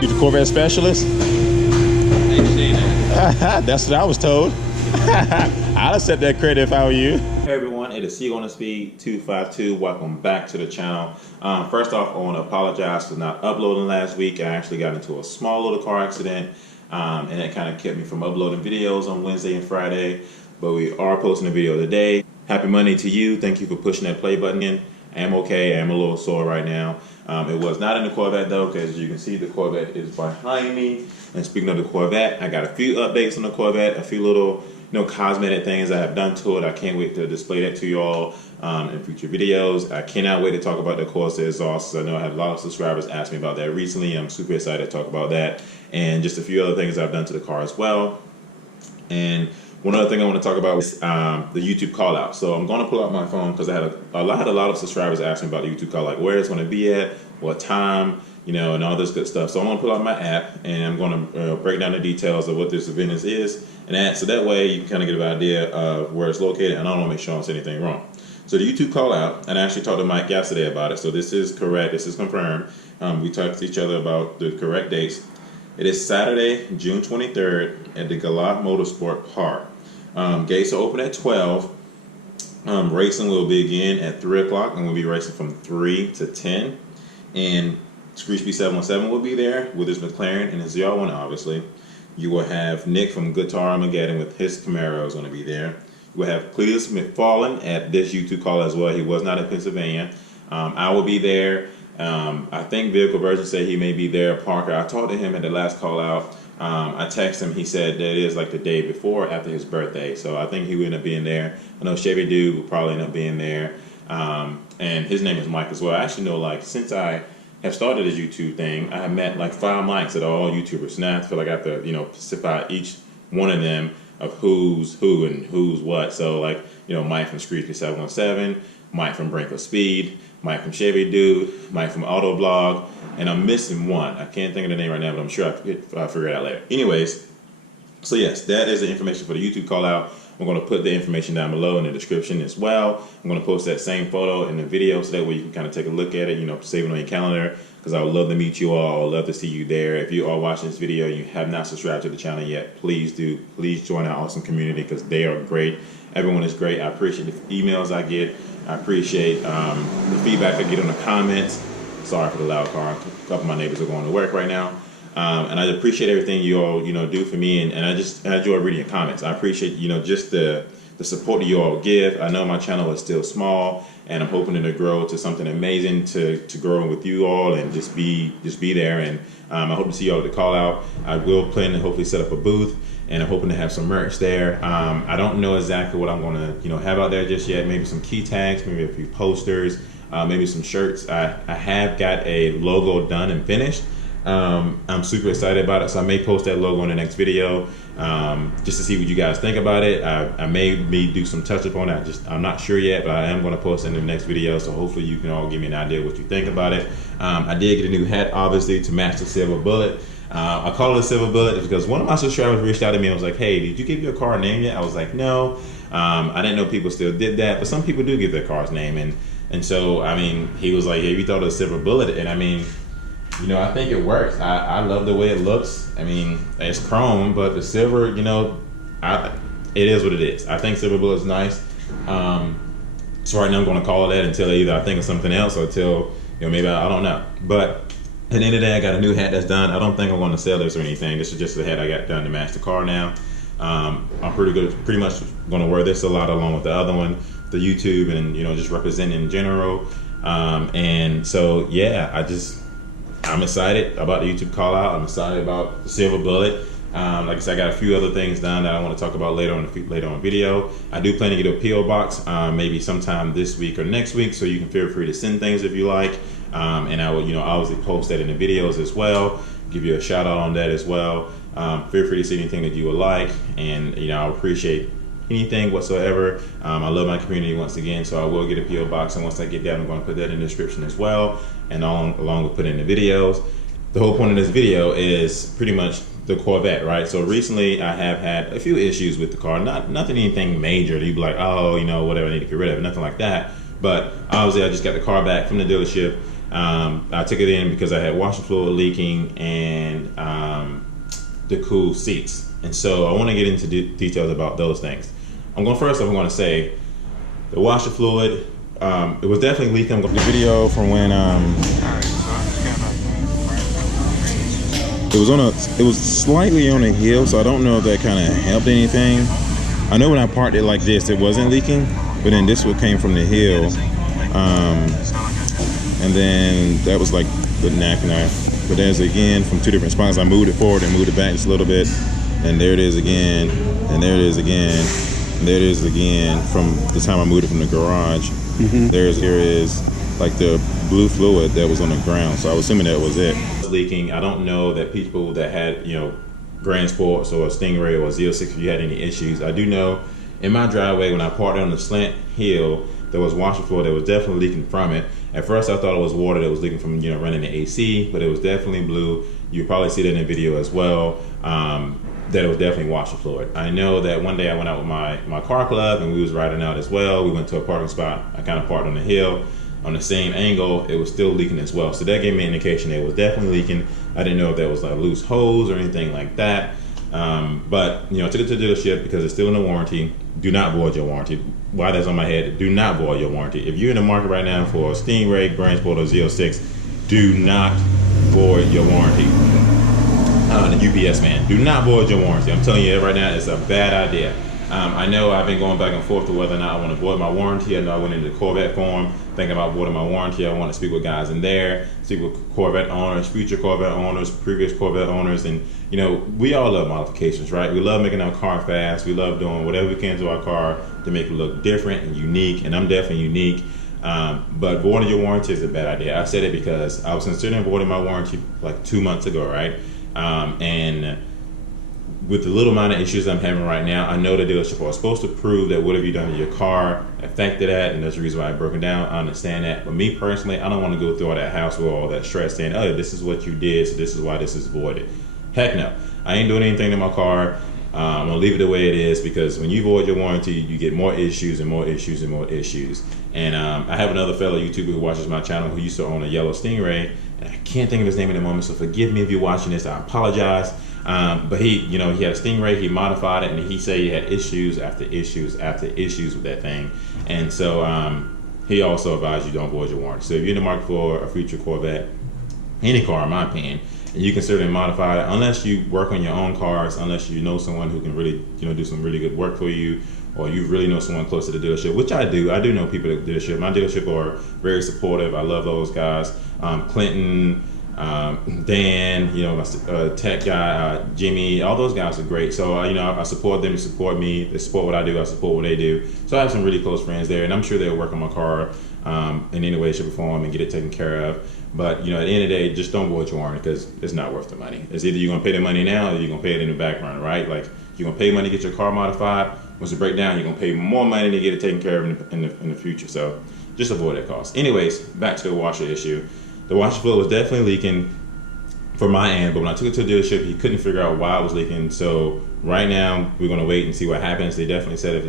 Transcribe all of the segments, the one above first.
You the Corvette specialist? That's what I was told. I'll accept that credit if I were you. Hey everyone, it is C on the Speed 252. Welcome back to the channel. First off, I want to apologize for not uploading last week. I actually got into a small little car accident, and it kind of kept me from uploading videos on Wednesday and Friday. But we are posting a video today. Happy Monday to you. Thank you for pushing that play button in. I am okay. I am a little sore right now. It was not in the Corvette though, because as you can see, the Corvette is behind me. And speaking of the Corvette, I got a few updates on the Corvette, a few little cosmetic things I have done to it. I can't wait to display that to you all in future videos. I cannot wait to talk about the Corsair exhaust. I know I had a lot of subscribers ask me about that recently. I'm super excited to talk about that and just a few other things I've done to the car as well. And one other thing I want to talk about is the YouTube call out. So I'm going to pull out my phone because I had a lot of subscribers ask me about the YouTube call, like where it's going to be at, what time, and all this good stuff. So I'm going to pull out my app and I'm going to break down the details of what this event is and that, so that way you can kind of get an idea of where it's located, and I don't want to make sure I don't say anything wrong. So the YouTube call out, and I actually talked to Mike yesterday about it, so this is correct, this is confirmed. We talked to each other about the correct dates. It is Saturday, June 23rd at the Galot Motorsport Park. Gates are open at 12. Racing will begin at 3 o'clock, and we'll be racing from 3 to 10. And Screechby 717 will be there with his McLaren and his ZR1, obviously. You will have Nick from Guitar Armageddon with his Camaro is going to be there. You will have Cletus McFarlane at this YouTube call as well. He was not in Pennsylvania. I will be there. I think Vehicle Version said he may be there. Parker, I talked to him at the last call out. I texted him. He said that it is like the day before after his birthday. So I think he will end up being there. I know Chevy Dude will probably end up being there. And his name is Mike as well. I actually know, like, since I have started this YouTube thing, I have met like 5 Mikes that are all YouTubers. Now I feel like I have to, specify each one of them of who's who and who's what. So like, Mike from Screechby 717, Mike from Brink of Speed, Mike from Chevy Dude, Mike from Autoblog, and I'm missing one. I can't think of the name right now, but I'm sure I'll figure it out later. Anyways, so yes, that is the information for the YouTube call out. I'm going to put the information down below in the description as well. I'm going to post that same photo in the video so that way you can kind of take a look at it, save it on your calendar, because I would love to meet you all. I would love to see you there. If you are watching this video and you have not subscribed to the channel yet, please do. Please join our awesome community because they are great. Everyone is great. I appreciate the emails I get. I appreciate the feedback I get on the comments. Sorry for the loud car. A couple of my neighbors are going to work right now. And I appreciate everything you all, do for me, and I enjoy reading your comments. I appreciate, just the support that you all give. I know my channel is still small, and I'm hoping to grow to something amazing to grow with you all and just be there. And I hope to see you all at the call out. I will plan to hopefully set up a booth, and I'm hoping to have some merch there. I don't know exactly what I'm going to, have out there just yet. Maybe some key tags, maybe a few posters, maybe some shirts. I have got a logo done and finished. I'm super excited about it, so I may post that logo in the next video just to see what you guys think about it. I may do some touch up on it. I'm not sure yet, but I am going to post it in the next video, so hopefully you can all give me an idea what you think about it. I did get a new hat, obviously, to match the Silver Bullet. I call it a Silver Bullet because one of my subscribers reached out to me and was like, hey, did you give your car a name yet? I was like, no. I didn't know people still did that, but some people do give their car's name, and so he was like, hey, you thought it was a Silver Bullet, and I think it works. I love the way it looks. It's chrome, but the silver, it is what it is. I think Silver Bullet's nice. So right now I'm going to call it that until either I think of something else or until, maybe I don't know. But at the end of the day, I got a new hat that's done. I don't think I'm going to sell this or anything. This is just the hat I got done to match the car now. I'm pretty much going to wear this a lot along with the other one, the YouTube, and, just representing in general. And so, yeah, I'm excited about the YouTube call out. I'm excited about the Silver Bullet. Like I said, I got a few other things done that I want to talk about later on video. I do plan to get a PO box maybe sometime this week or next week, so you can feel free to send things if you like. And I will, obviously post that in the videos as well. Give you a shout out on that as well. Feel free to see anything that you would like, and I appreciate anything whatsoever. I love my community once again, so I will get a PO box, and once I get that, I'm going to put that in the description as well, and along with putting in the videos. The whole point of this video is pretty much the Corvette, right? So recently I have had a few issues with the car, nothing anything major that you'd be like, oh, whatever, I need to get rid of it, nothing like that. But obviously I just got the car back from the dealership. I took it in because I had washer fluid leaking and the cool seats. And so I want to get into details about those things. I'm going to say the washer fluid, it was definitely leaking. The video from when it was slightly on a hill, so I don't know if that kind of helped anything. I know when I parked it like this, it wasn't leaking, but then this one came from the hill, and then that was like the knack knife. But there's again from two different spots. I moved it forward and moved it back just a little bit, and there it is again, and there it is again, and there it is again from the time I moved it from the garage. There is like the blue fluid that was on the ground, so I was assuming that was it. Leaking. I don't know that people that had, you know, Grand Sports or Stingray or 06, if you had any issues. I do know in my driveway when I parked on the slant hill, there was washer fluid that was definitely leaking from it. At first I thought it was water that was leaking from, you know, running the AC, but it was definitely blue. You probably see that in the video as well, that it was definitely washer fluid. I know that one day I went out with my car club and we was riding out as well. We went to a parking spot. I kind of parked on the hill. On the same angle, it was still leaking as well. So that gave me an indication it was definitely leaking. I didn't know if that was like loose hose or anything like that. But, you know, I took it to the dealership because it's still in the warranty. Do not void your warranty. Why that's on my head, do not void your warranty. If you're in the market right now for a Stingray, Grand Sport, or 06, do not void your warranty. The UPS man, do not void your warranty. I'm telling you right now, it's a bad idea. I know I've been going back and forth to whether or not I want to void my warranty. I know I went into the Corvette forum thinking about voiding my warranty. I want to speak with guys in there, speak with Corvette owners, future Corvette owners, previous Corvette owners, and you know, we all love modifications, right? We love making our car fast. We love doing whatever we can to our car to make it look different and unique, and I'm definitely unique. But voiding your warranty is a bad idea. I said it because I was considering voiding my warranty like 2 months ago, right? And with the little amount of issues I'm having right now, I know the dealership are supposed to prove that what have you done to your car affected that, and that's the reason why I broke it down. I understand that, but me personally, I don't want to go through all that house with all that stress saying, oh, this is what you did, so this is why this is voided. Heck no, I ain't doing anything to my car. I'm gonna leave it the way it is, because when you void your warranty, you get more issues and more issues and more issues. And I have another fellow YouTuber who watches my channel who used to own a yellow Stingray, and I can't think of his name in the moment, so forgive me if you're watching this, I apologize. But he, you know, he had a Stingray, he modified it, and he said he had issues after issues after issues with that thing. And so he also advised you don't void your warranty. So if you're in the market for a future Corvette, any car in my opinion, and you can certainly modify it, unless you work on your own cars, unless you know someone who can really, you know, do some really good work for you, or you really know someone close to the dealership, which I do. I do know people at the dealership. My dealership are very supportive. I love those guys. Clinton, Dan, you know, my tech guy, Jimmy, all those guys are great. So, you know, I support them, they support me, they support what I do, I support what they do. So I have some really close friends there, and I'm sure they'll work on my car in any way, shape, or form and get it taken care of. But, you know, at the end of the day, just don't void your warranty, because it's not worth the money. It's either you're going to pay the money now or you're going to pay it in the background, right? Like, you're going to pay money to get your car modified. Once it breaks down, you're going to pay more money to get it taken care of in the future. So just avoid that cost. Anyways, back to the washer issue. The washer fluid was definitely leaking from my end, but when I took it to the dealership, he couldn't figure out why it was leaking. So right now, we're going to wait and see what happens. They definitely said if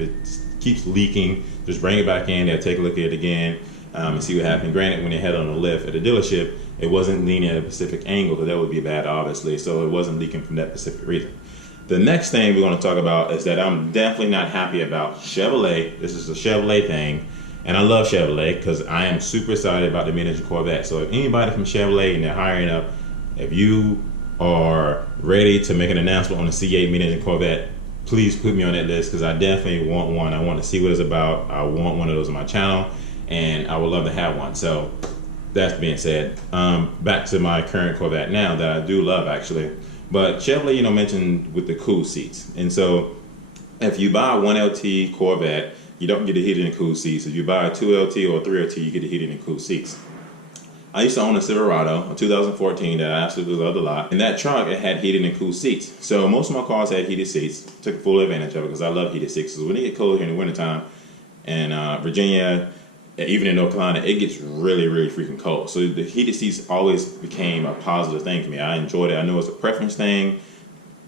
it keeps leaking, just bring it back in. They'll take a look at it again and see what happened. Granted, when they had it on the lift at the dealership, it wasn't leaning at a specific angle, because that would be bad, obviously. So it wasn't leaking from that specific reason. The next thing we're going to talk about is that I'm definitely not happy about Chevrolet. This is a Chevrolet thing. And I love Chevrolet because I am super excited about the mid-engine Corvette. So if anybody from Chevrolet and they're hiring up, if you are ready to make an announcement on the C8 mid-engine Corvette, please put me on that list, because I definitely want one. I want to see what it's about. I want one of those on my channel, and I would love to have one. So that's being said, back to my current Corvette now that I do love, actually. But Chevrolet, you know, mentioned with the cool seats. And so if you buy a 1LT Corvette, you don't get the heated and cool seats. If you buy a 2LT or a 3LT, you get the heated and cool seats. I used to own a Silverado, a 2014 that I absolutely loved a lot. In that truck, it had heated and cool seats. So most of my cars had heated seats. Took full advantage of it because I love heated seats. Because when it gets cold here in the wintertime, and Virginia, even in North Carolina, it gets really, really freaking cold. So the heated seats always became a positive thing for me. I enjoyed it. I know it's a preference thing.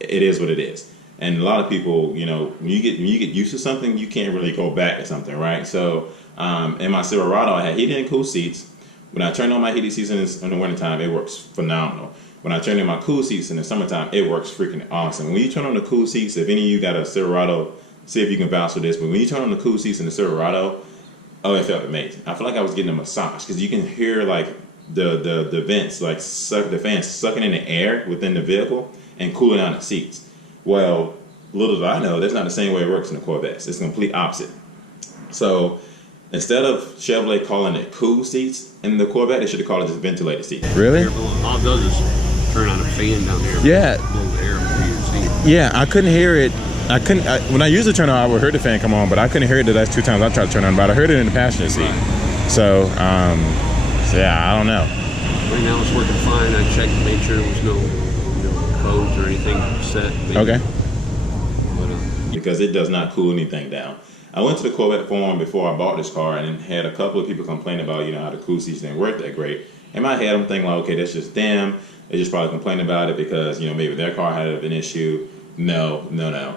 It is what it is. And a lot of people, you know, when you get used to something, you can't really go back to something, right? So in my Silverado, I had heated and cool seats. When I turn on my heated seats in the wintertime, it works phenomenal. When I turn in my cool seats in the summertime, it works freaking awesome. When you turn on the cool seats, if any of you got a Silverado, see if you can vouch for this, but when you turn on the cool seats in the Silverado, oh, it felt amazing. I feel like I was getting a massage because you can hear like the vents, like the fans sucking in the air within the vehicle and cooling down the seats. Well, little did I know, that's not the same way it works in the Corvettes. It's the complete opposite. So instead of Chevrolet calling it cool seats in the Corvette, they should have called it just ventilated seats. Really? All it does is turn on a fan down there. Yeah. Blow the air through your seat. Yeah, I couldn't hear it. When I usually turn on, I would hear the fan come on, but I couldn't hear it the last 2 times I tried to turn on, but I heard it in the passenger seat. Right. So yeah, I don't know. Right now it's working fine. I checked to make sure there was no codes or anything set. Maybe. Okay. But, because it does not cool anything down. I went to the Corvette forum before I bought this car and had a couple of people complain about, how the cool seats didn't work that great. In my head, I'm thinking, like, okay, that's just them. They just probably complained about it because, maybe their car had an issue. No.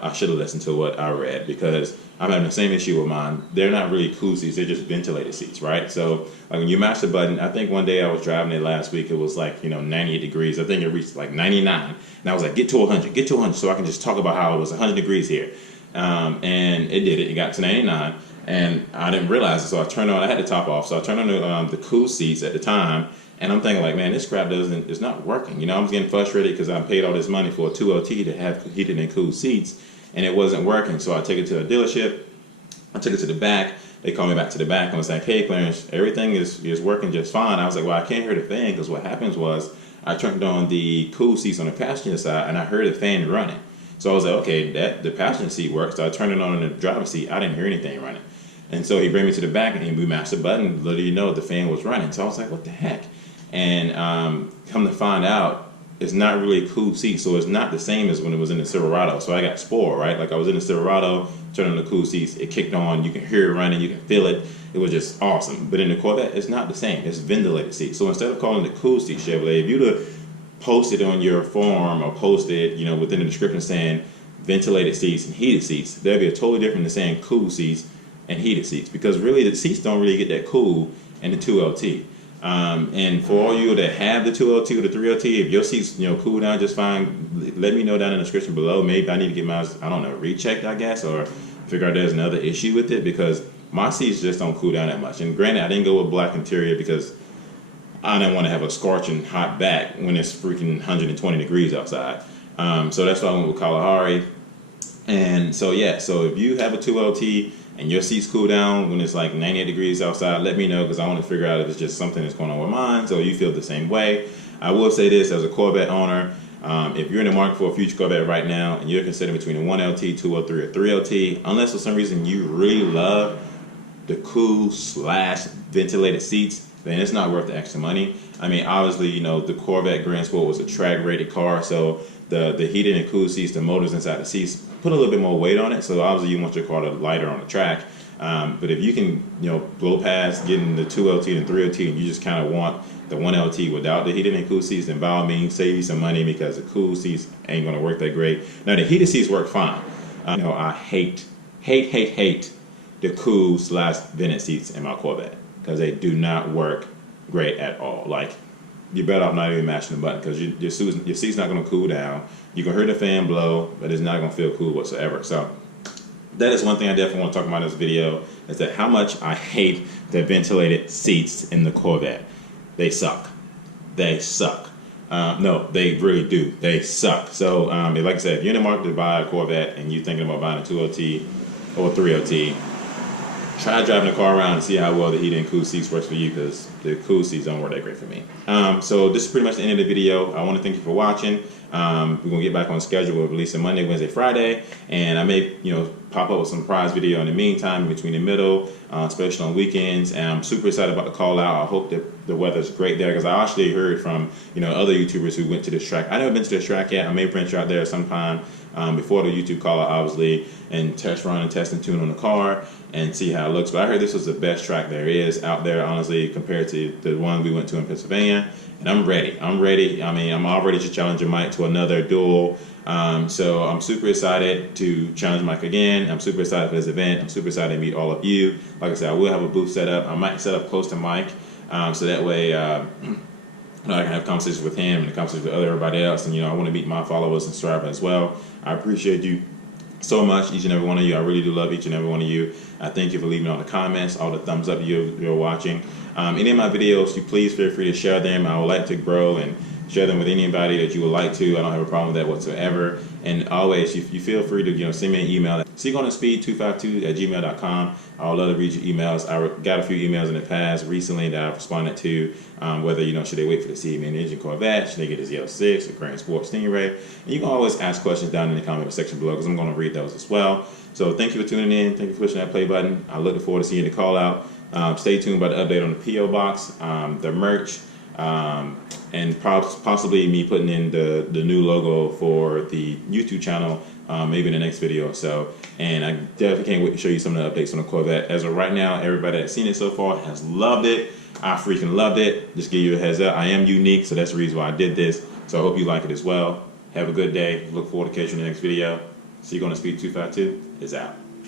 I should have listened to what I read because I'm having the same issue with mine. They're not really cool seats. They're just ventilated seats, right? So like when you mash the button, I think one day I was driving it last week. It was like, 98 degrees. I think it reached like 99. And I was like, get to 100 so I can just talk about how it was 100 degrees here. And it did it. It got to 99. And I didn't realize it. So I had the top off. So I turned on the cool seats at the time. And I'm thinking like, man, this crap it's not working. I'm getting frustrated because I paid all this money for a 2LT to have heated and cooled seats, and it wasn't working. So I took it to a dealership. I took it to the back. They called me back to the back and was like, hey, Clarence, everything is working just fine. I was like, well, I can't hear the fan because what happens was I turned on the cool seats on the passenger side and I heard the fan running. So I was like, okay, the passenger seat works. So I turned it on in the driver's seat. I didn't hear anything running. And so he brought me to the back and we mashed the button. Little you know, the fan was running. So I was like, what the heck? And come to find out, it's not really a cool seat, so it's not the same as when it was in the Silverado. So I got spoiled, right? Like I was in the Silverado, turned on the cool seats, it kicked on, you can hear it running, you can feel it. It was just awesome. But in the Corvette, it's not the same. It's ventilated seats. So instead of calling it cool seat Chevrolet, if you'd have posted on your forum or posted, within the description saying ventilated seats and heated seats, that'd be a totally different than saying cool seats and heated seats, because really the seats don't really get that cool in the 2LT. And for all you that have the 2LT or the 3LT, if your seats, cool down just fine, let me know down in the description below. Maybe I need to get my, rechecked, I guess, or figure out there's another issue with it, because my seats just don't cool down that much. And granted, I didn't go with black interior because I didn't want to have a scorching hot back when it's freaking 120 degrees outside. So that's why I went with Kalahari. And so, yeah, so if you have a 2LT and your seats cool down when it's like 98 degrees outside, let me know, because I want to figure out if it's just something that's going on with mine, so you feel the same way. I will say this as a Corvette owner, if you're in the market for a future Corvette right now and you're considering between a 1LT, 2LT, or 3LT, unless for some reason you really love the cool / ventilated seats, then it's not worth the extra money. I mean, obviously, the Corvette Grand Sport was a track rated car, so the heated and cool seats, the motors inside the seats, put a little bit more weight on it. So obviously you want your car to lighter on the track. But if you can, blow past getting the 2LT and 3LT and you just kind of want the 1LT without the heated and cool seats, then by all means save you some money, because the cool seats ain't going to work that great. Now the heated seats work fine. I hate the cool / vented seats in my Corvette, because they do not work great at all. Like, you're better off not even mashing the button, because your seat's not going to cool down. You can hear the fan blow, but it's not going to feel cool whatsoever. So that is one thing I definitely want to talk about in this video, is that how much I hate the ventilated seats in the Corvette. They suck. They suck. No, they really do. They suck. So like I said, if you're in the market to buy a Corvette and you're thinking about buying a 2LT or a 3LT, try driving the car around and see how well the heated and cool seats works for you, because the cool seats don't work that great for me. So this is pretty much the end of the video. I want to thank you for watching. We're going to get back on schedule. We'll release it Monday, Wednesday, Friday. And I may, pop up with some surprise video in the meantime, between the middle, especially on weekends. And I'm super excited about the call out. I hope that the weather's great there, because I actually heard from, other YouTubers who went to this track. I've never been to this track yet. I may venture out there sometime before the YouTube call out, obviously, and test run and test and tune on the car and see how it looks. But I heard this was the best track there is out there, honestly, compared to the one we went to in Pennsylvania. And I'm ready. I'm ready. I mean, I'm already just challenging Mike to another duel. So I'm super excited to challenge Mike again. I'm super excited for this event. I'm super excited to meet all of you. Like I said, I will have a booth set up. I might set up close to Mike, so that way I can have conversations with him and conversations with everybody else. And I want to meet my followers and subscribers as well. I appreciate you so much, each and every one of you. I really do love each and every one of you. I thank you for leaving all the comments, all the thumbs up you're watching. Any of my videos, you please feel free to share them. I would like to grow and share them with anybody that you would like to. I don't have a problem with that whatsoever. And always, you feel free to send me an email at seekonaspeed252@gmail.com. I would love to read your emails. I got a few emails in the past recently that I've responded to, whether should they wait for the C7 engine Corvette, should they get this L6 or Grand Sport Stingray. And you can always ask questions down in the comment section below, because I'm going to read those as well. So thank you for tuning in. Thank you for pushing that play button. I look forward to seeing you in the call out. Stay tuned by the update on the P.O. box, the merch, and possibly me putting in the new logo for the YouTube channel, maybe in the next video or so. And I definitely can't wait to show you some of the updates on the Corvette. As of right now, everybody that's seen it so far has loved it. I freaking loved it. Just give you a heads up. I am unique, so that's the reason why I did this. So I hope you like it as well. Have a good day. Look forward to catching you in the next video. See you on the Speed 252 is out.